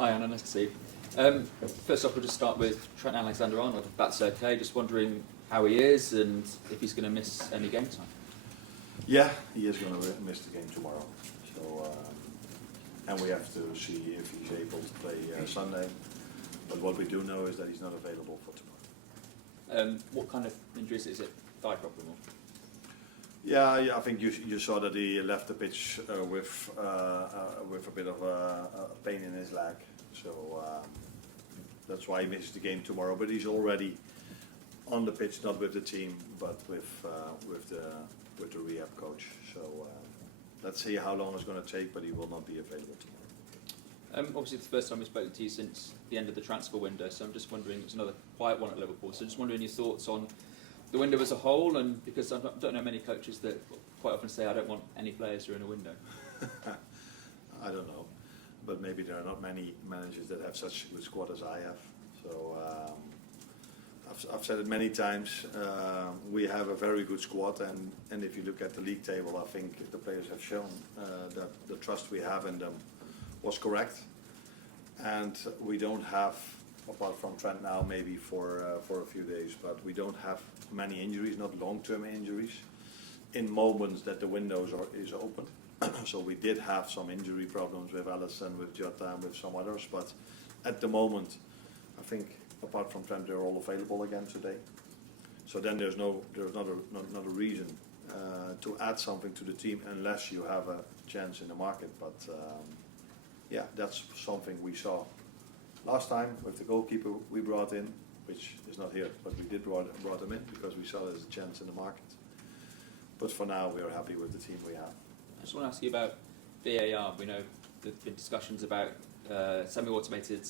Hi, Anne, nice to see you. First off, we'll just start with Trent Alexander-Arnold, if that's okay. Just wondering how he is and if he's going to miss any game time. Yeah, he is going to miss the game tomorrow. So, and we have to see if he's able to play Sunday. But what we do know is that he's not available for tomorrow. What kind of injuries is it? Thigh problem? Or? Yeah, I think you saw that he left the pitch with a bit of a pain in his leg. So that's why he misses the game tomorrow. But he's already on the pitch, not with the team, but with the rehab coach. So let's see how long it's going to take, but he will not be available tomorrow. Obviously, it's the first time we've spoken to you since the end of the transfer window, so I'm just wondering, it's another quiet one at Liverpool, so just wondering your thoughts on the window as a whole, and because I don't know many coaches that quite often say, I don't want any players during a window. I don't know, but maybe there are not many managers that have such a good squad as I have. So I've said it many times, we have a very good squad, and if you look at the league table, I think the players have shown that the trust we have in them was correct, and we don't have, apart from Trent now maybe for a few days, but we don't have many injuries, not long-term injuries, in moments that the windows is open. So we did have some injury problems with Alisson, with Jota, and with some others, but at the moment, I think apart from Trent, they're all available again today. So then there's not a reason to add something to the team unless you have a chance in the market. But yeah, that's something we saw last time with the goalkeeper we brought in, which is not here, but we did brought him in because we saw there's a chance in the market. But for now, we are happy with the team we have. I just want to ask you about VAR. We know there have been discussions about semi-automated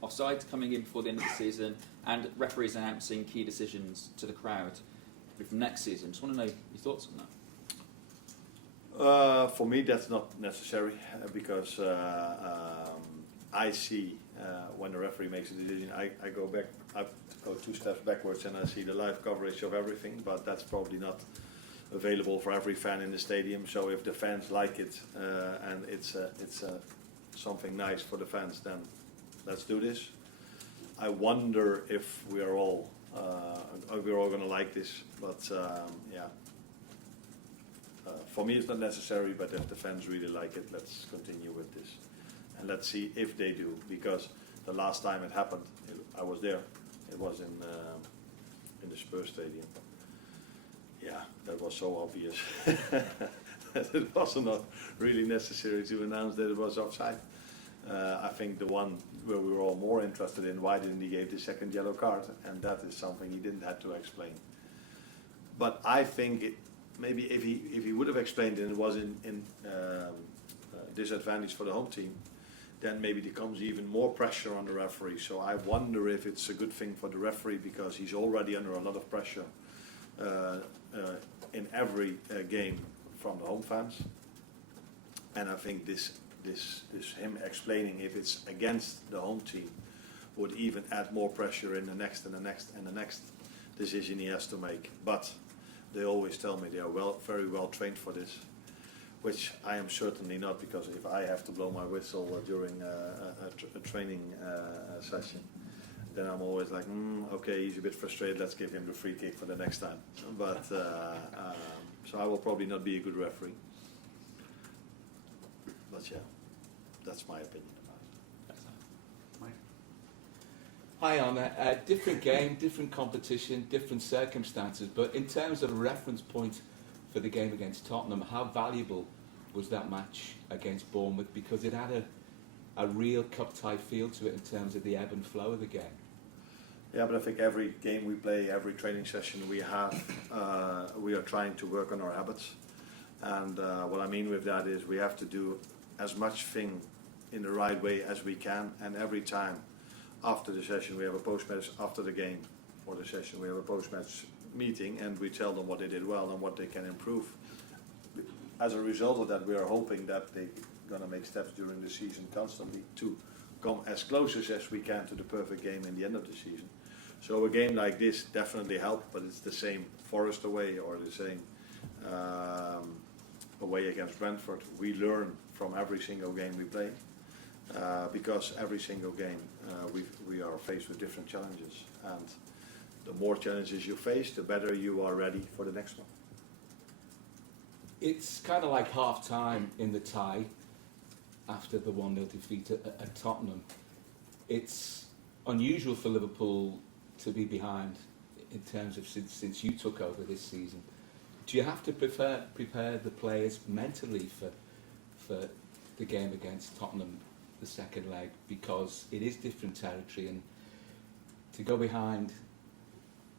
offside coming in before the end of the season, and referees announcing key decisions to the crowd from next season. Just want to know your thoughts on that. For me, that's not necessary because I see when the referee makes a decision, I go two steps backwards and I see the live coverage of everything, but that's probably not available for every fan in the stadium. So if the fans like it and it's something nice for the fans, then let's do this. I wonder if we're all going to like this, but yeah. For me, it's not necessary, but if the fans really like it, let's continue with this. And let's see if they do, because the last time it happened, I was there. It was in the Spurs stadium. Yeah, that was so obvious. It was not really necessary to announce that it was offside. I think the one where we were all more interested in, why didn't he give the second yellow card? And that is something he didn't have to explain. But I think maybe if he would have explained it and it was in disadvantage for the home team, then maybe there comes even more pressure on the referee. So I wonder if it's a good thing for the referee because he's already under a lot of pressure in every game from the home fans. And I think this him explaining if it's against the home team would even add more pressure in the next and the next and the next decision he has to make. But they always tell me they are very well trained for this, which I am certainly not, because if I have to blow my whistle during a training session, then I'm always like, okay, he's a bit frustrated, let's give him the free kick for the next time. But so I will probably not be a good referee. But yeah, that's my opinion about it. Hi Arne, different game, different competition, different circumstances, but in terms of a reference point for the game against Tottenham, how valuable was that match against Bournemouth? Because it had a real cup-tie feel to it in terms of the ebb and flow of the game. Yeah, but I think every game we play, every training session we have, we are trying to work on our habits. And what I mean with that is we have to do as much thing in the right way as we can, and every time after the session we have a post-match, after the game or the session we have a post-match meeting, and we tell them what they did well and what they can improve. As a result of that, we are hoping that they're going to make steps during the season constantly to come as close as we can to the perfect game in the end of the season. So a game like this definitely helped, but it's the same Forest away or the same away against Brentford. We learn from every single game we play, because every single game we are faced with different challenges, and the more challenges you face, the better you are ready for the next one. It's kind of like half time in the tie after the 1-0 defeat at Tottenham. It's unusual for Liverpool to be behind in terms of since you took over this season. Do you have to prepare the players mentally for the game against Tottenham, the second leg, because it is different territory, and to go behind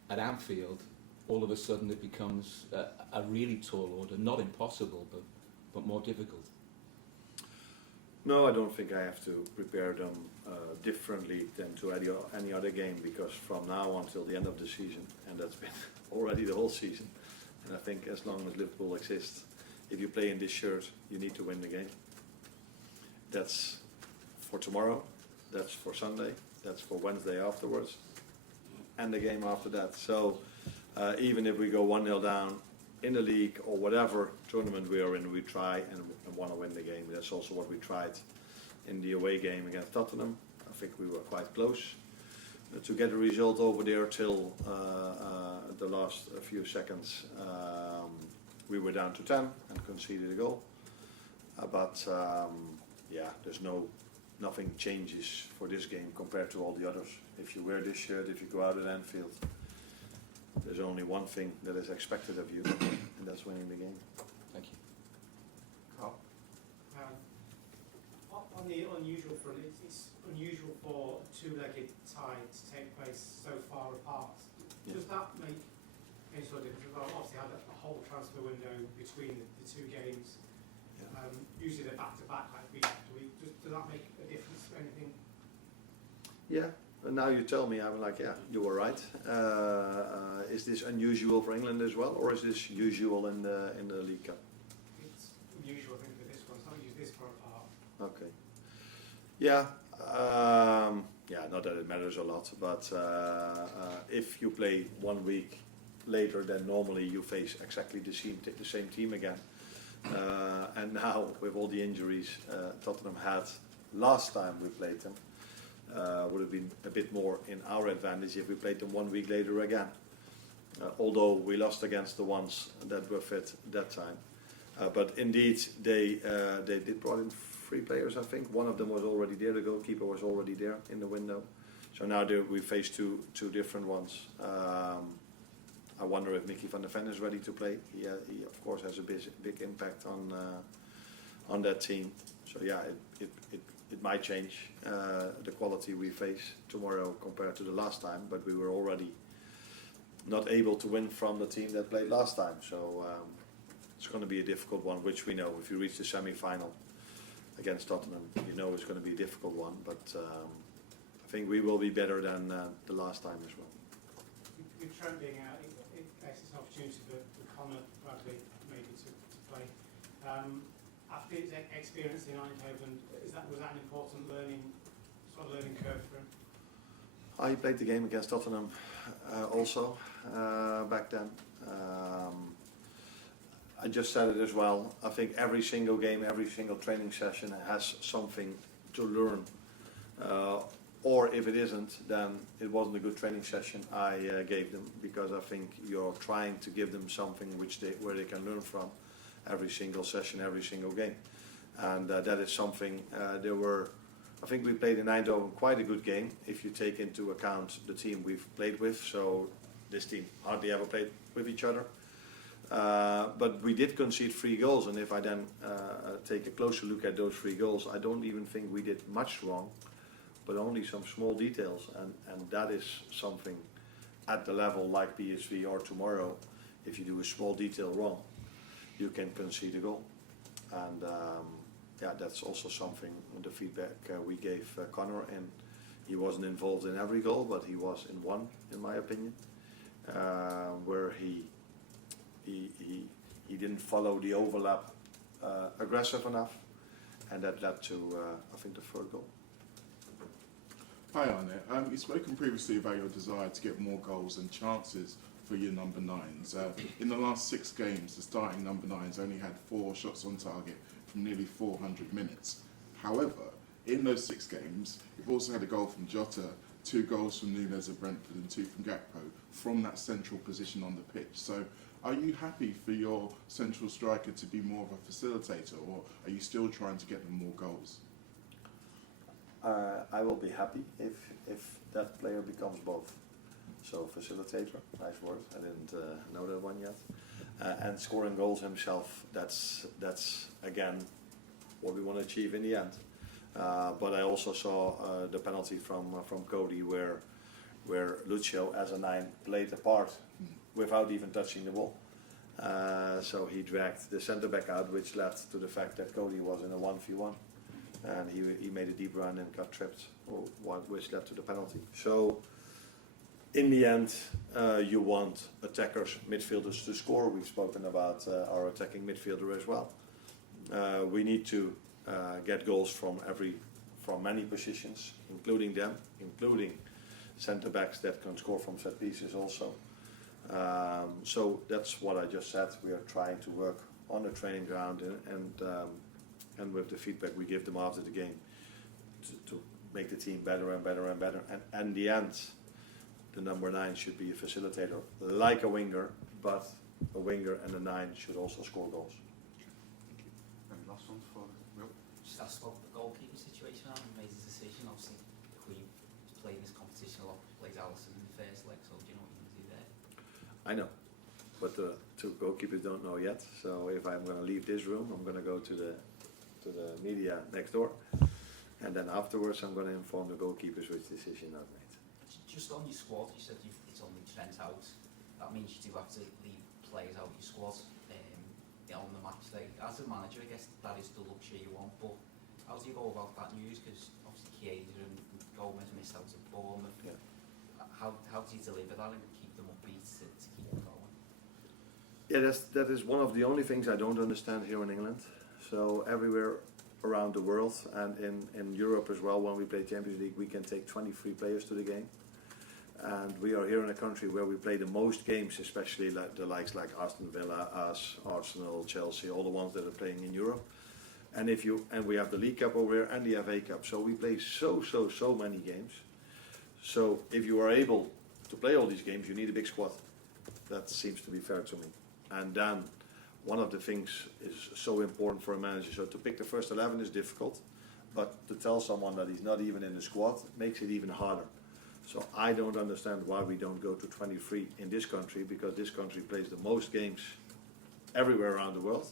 at Anfield, all of a sudden it becomes a really tall order, not impossible, but more difficult? No, I don't think I have to prepare them differently than to any other game, because from now until the end of the season, and that's been already the whole season, and I think as long as Liverpool exists, if you play in this shirt, you need to win the game. That's for tomorrow, that's for Sunday, that's for Wednesday afterwards, and the game after that. So even if we go 1-0 down in the league or whatever tournament we are in, we try and want to win the game. That's also what we tried in the away game against Tottenham. I think we were quite close to get a result over there till the last few seconds. We were down to 10 and conceded a goal. Yeah, nothing changes for this game compared to all the others. If you wear this shirt, if you go out at Anfield, there's only one thing that is expected of you, and that's winning the game. Thank you. Carl? On the unusual front, it's unusual for a two-legged tie to take place so far apart. Yeah. Does that make any sort of difference? Well, obviously, had a whole transfer window between the two games. Yeah. Usually they're back-to-back, like week after week. Does that make a difference or anything? Yeah, and now you tell me, I'm like, yeah, you were right. Is this unusual for England as well, or is this usual in the League Cup? It's unusual, I think, for this one. It's not used this far apart. Okay. Yeah, not that it matters a lot, but if you play 1 week later, then normally you face exactly the same team again. And now, with all the injuries Tottenham had last time we played them, would have been a bit more in our advantage if we played them 1 week later again. Although we lost against the ones that were fit that time. But indeed, they did brought in 3 players, I think. One of them was already there, the goalkeeper was already there in the window. So now we face two different ones. I wonder if Mickey van der Ven is ready to play. He of course has a big impact on that team. So yeah, it might change the quality we face tomorrow compared to the last time. But we were already not able to win from the team that played last time. So it's going to be a difficult one, which we know. If you reach the semi-final against Tottenham, you know it's going to be a difficult one. But I think we will be better than the last time as well. With Trent being out, it makes an opportunity for Connor Bradley maybe to play. After his experience in Eindhoven, was that an important learning curve for him? I played the game against Tottenham also back then. I just said it as well. I think every single game, every single training session has something to learn. Or if it isn't, then it wasn't a good training session I gave them, because I think you're trying to give them something where they can learn from every single session, every single game. And that is something I think we played in Eindhoven quite a good game if you take into account the team we've played with. So this team hardly ever played with each other. But we did concede 3 goals, and if I then take a closer look at those 3 goals, I don't even think we did much wrong, but only some small details, and that is something at the level like PSV or tomorrow. If you do a small detail wrong, you can concede a goal, and that's also something, the feedback we gave Connor, and he wasn't involved in every goal, but he was in one, in my opinion, where he didn't follow the overlap aggressive enough, and that led to I think the 3rd goal. Hi Arne, you've spoken previously about your desire to get more goals and chances for your number 9s. In the last 6 games, the starting number 9s only had 4 shots on target from nearly 400 minutes. However, in those 6 games, you've also had a goal from Jota, 2 goals from Nunes of Brentford and 2 from Gakpo from that central position on the pitch. So are you happy for your central striker to be more of a facilitator, or are you still trying to get them more goals? I will be happy if that player becomes both. So facilitator, nice word. I didn't know that one yet. And scoring goals himself. That's again what we want to achieve in the end. But I also saw the penalty from Cody where Lucio as a 9 played a part without even touching the ball. So he dragged the centre back out, which led to the fact that Cody was in a 1v1. And he made a deep run and got tripped, which led to the penalty. So in the end, you want attackers, midfielders to score. We've spoken about our attacking midfielder as well. We need to get goals from many positions, including them, including centre backs that can score from set pieces also. So that's what I just said. We are trying to work on the training ground and with the feedback we give them after the game to make the team better and better and better. And in the end, the number 9 should be a facilitator, like a winger, but a winger and a 9 should also score goals. And last one for Will. Just ask about the goalkeeper situation. I made his decision. Obviously, Queen is playing this competition a lot, plays Allison in the first leg, so do you know what you're going to do there? I know, but the 2 goalkeepers don't know yet. So if I'm going to leave this room, I'm going to go to the media next door, and then afterwards I'm going to inform the goalkeepers which decision I've made. Just on your squad, you said it's only Trent out. That means you do have to leave players out your squad on the match day. As a manager, I guess that is the luxury you want, but how do you go about that news? Because obviously Chiesa and Gomez missed out at Bournemouth. Yeah. How do you deliver that and keep them upbeat to keep them going? Yeah, that is one of the only things I don't understand here in England. So everywhere around the world and in Europe as well, when we play Champions League, we can take 23 players to the game. And we are here in a country where we play the most games, especially like the likes like Aston Villa, us, Arsenal, Chelsea, all the ones that are playing in Europe. And we have the League Cup over here and the FA Cup. So we play so many games. So if you are able to play all these games, you need a big squad. That seems to be fair to me. And then one of the things is so important for a manager. So to pick the first 11 is difficult, but to tell someone that he's not even in the squad makes it even harder. So I don't understand why we don't go to 23 in this country, because this country plays the most games everywhere around the world,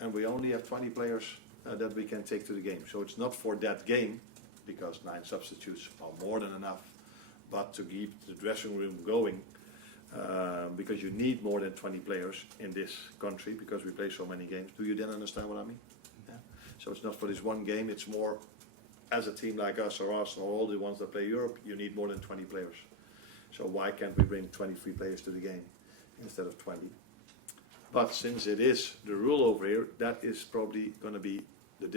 and we only have 20 players that we can take to the game. So it's not for that game, because 9 substitutes are more than enough, but to keep the dressing room going, because you need more than 20 players in this country because we play so many games. Do you then understand what I mean? Yeah. So it's not for this one game, it's more as a team like us or Arsenal, all the ones that play Europe, you need more than 20 players. So why can't we bring 23 players to the game instead of 20? But since it is the rule over here, that is probably going to be the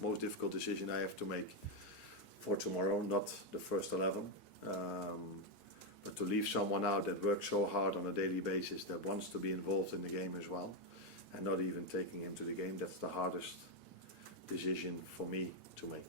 most difficult decision I have to make for tomorrow, not the first 11. But to leave someone out that works so hard on a daily basis, that wants to be involved in the game as well, and not even taking him to the game, that's the hardest decision for me to make.